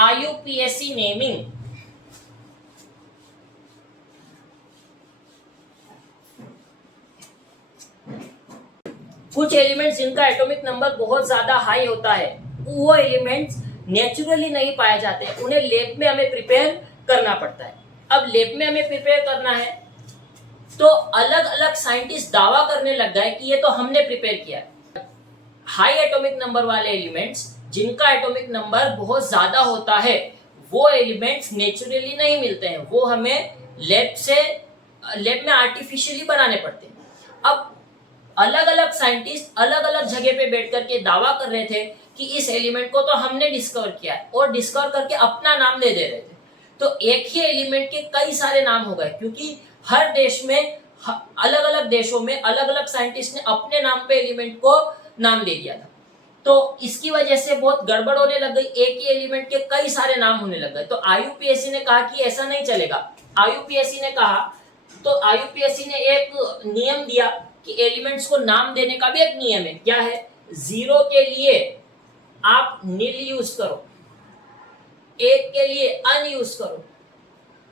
IUPAC naming. कुछ elements जिनका atomic number बहुत ज्यादा हाई होता है, वो एलिमेंट्स नेचुरली नहीं पाए जाते, उन्हें लैब में हमें प्रिपेयर करना पड़ता है। अब लैब में हमें प्रिपेयर करना है तो अलग अलग साइंटिस्ट दावा करने लग गए कि ये तो हमने प्रिपेयर किया है। हाई एटॉमिक नंबर वाले एलिमेंट्स जिनका एटॉमिक नंबर बहुत ज्यादा होता है, वो एलिमेंट्स नेचुरली नहीं मिलते हैं, वो हमें लैब में आर्टिफिशियली बनाने पड़ते हैं। अब अलग अलग साइंटिस्ट अलग अलग जगह पे बैठ करके दावा कर रहे थे कि इस एलिमेंट को तो हमने डिस्कवर किया है, और डिस्कवर करके अपना नाम दे दे रहे थे। तो एक ही एलिमेंट के कई सारे नाम हो गए, क्योंकि हर देश में अलग अलग देशों में अलग अलग साइंटिस्ट ने अपने नाम पे एलिमेंट को नाम दे दिया था। तो इसकी वजह से बहुत गड़बड़ होने लग गई, एक ही एलिमेंट के कई सारे नाम होने लग गए। तो IUPAC ने कहा कि ऐसा नहीं चलेगा। IUPAC ने कहा, तो IUPAC ने एक नियम दिया कि एलिमेंट्स को नाम देने का भी एक नियम है। क्या है? 0 के लिए आप नील यूज करो, 1 के लिए अन यूज करो,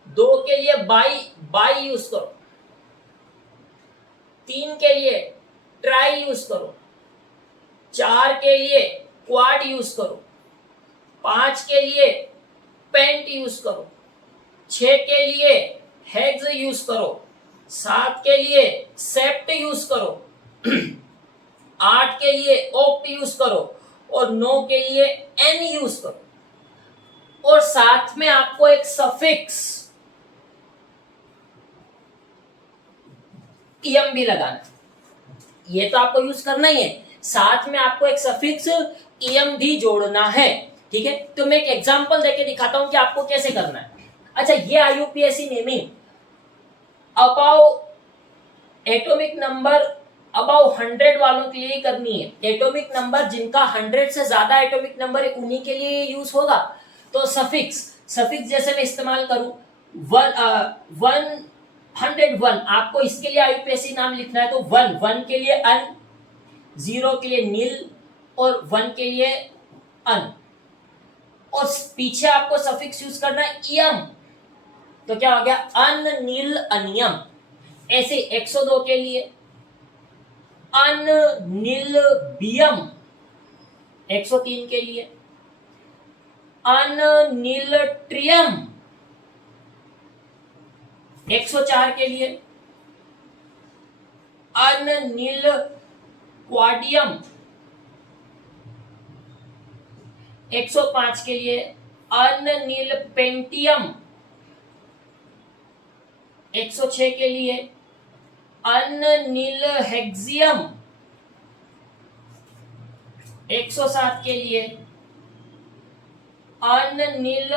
2 के लिए बाई यूज करो, 3 के लिए ट्राई यूज करो, 4 के लिए क्वाड यूज करो, 5 के लिए पेंट यूज करो, 6 के लिए हेक्स यूज करो, 7 के लिए सेप्ट यूज करो, 8 के लिए ऑक्ट यूज करो, और 9 के लिए एन यूज करो। और साथ में आपको एक सफिक्स इयम भी लगाना, ये तो आपको यूज करना ही है, साथ में आपको एक सफिक्स इयम भी जोड़ना है। ठीक है, तो मैं एक एग्जांपल देके दिखाता हूं कि आपको कैसे करना है। अच्छा, ये IUPAC naming about atomic number about 100 वालों के लिए करनी है। एटॉमिक नंबर जिनका 100 से ज्यादा एटॉमिक नंबर है, उन्हीं के लिए यूज होगा। तो सफिक्स जैसे मैं इस्तेमाल करूं 101, आपको इसके लिए IUPAC नाम लिखना है तो 1 के लिए अन, 0 के लिए नील, और 1 के लिए अन, और पीछे आपको सफिक्स यूज करना है इयम। तो क्या हो गया? अन नील अनियम। ऐसे 102 के लिए अन नील बियम, 103 के लिए अन नील ट्रियम, 104 के लिए अन नील क्वाडियम, 105 के लिए अन नील पेंटियम, 106 के लिए अन नील हेक्सियम, 107 के लिए अन नील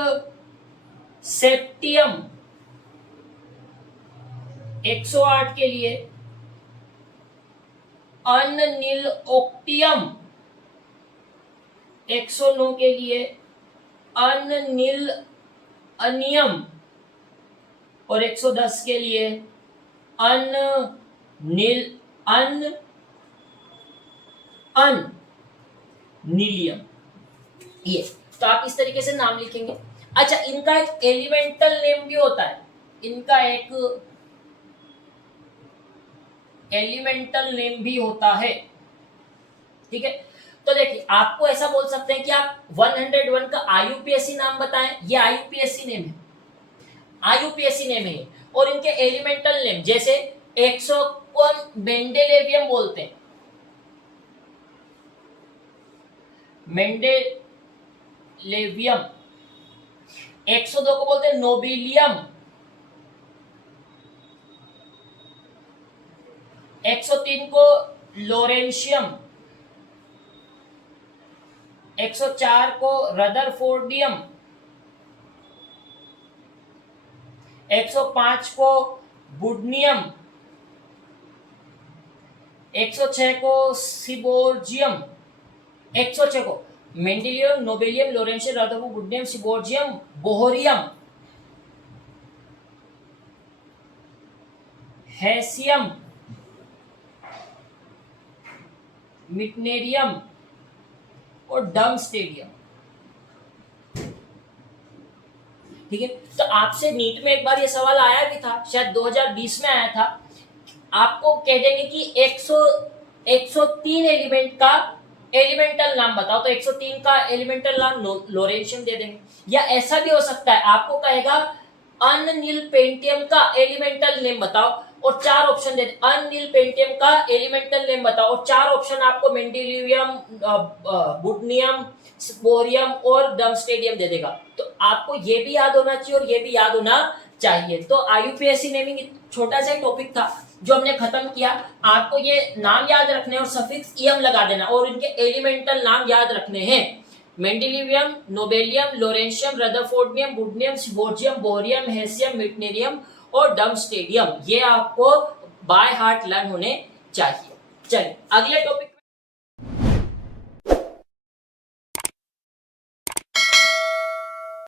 सेप्टियम, 108 के लिए अन नील ऑक्टियम, 109 के लिए अन नील अनियम, और 110 के लिए अन नीलियम। ये तो आप इस तरीके से नाम लिखेंगे। अच्छा, इनका एक एलिमेंटल नेम भी होता है, इनका एक एलिमेंटल नेम भी होता है। ठीक है, तो देखिए आपको ऐसा बोल सकते हैं कि आप 101 का IUPAC नाम बताएं, ये IUPAC नेम है, IUPAC नेम है। और इनके एलिमेंटल नेम जैसे 100 को हम मेंडेलेवियम बोलते हैं, मेंडेलेवियम। 102 को बोलते हैं नोबिलियम, 103 को लोरेंशियम, 104 को रदरफोर्डियम, 105 को बुडनियम, 106 को सिबोर्जियम, 106 को मेंडेलियम, नोबेलियम, लोरेंशियम, रदरफोर्ड, बुडनियम, सिबोर्जियम, बोहरियम, हैसियम, मिटनेरियम और डंगस्टेडियम। ठीक है। तो आपसे नीट में एक बार ये सवाल आया भी था, शायद 2020 में आया था। आपको कह देंगे कि 103 एलिमेंट का एलिमेंटल नाम बताओ, तो 103 का एलिमेंटल नाम लोरेंशियम दे देंगे। या ऐसा भी हो सकता है, आपको कहेगा अननील पेंटियम का एलिमेंटल नेम बताओ और 4 ऑप्शन दे दे। अननील पेंटियम का एलिमेंटल नेम बताओ और 4 ऑप्शन आपको मेंडेलियम, बुटनियम, बोरियम और डमस्टेडियम दे देगा। तो आपको ये भी याद होना चाहिए और ये भी याद होना चाहिए। तो IUPAC नेमिंग छोटा सा टॉपिक था जो हमने खत्म किया। आपको ये नाम याद रखने और सफिक्स ईएम लगा देना और इनके एलिमेंटल नाम याद रखने हैं। मेंडेलियम, नोबेलियम, लोरेंशियम, रदरफोर्डियम, बुडनियम, सिबोजियम, बोरियम, हेसियम, मिटनेरियम और डमस्टेडियम, ये आपको बाय हार्ट लर्न होने चाहिए। चलिए अगले टॉपिक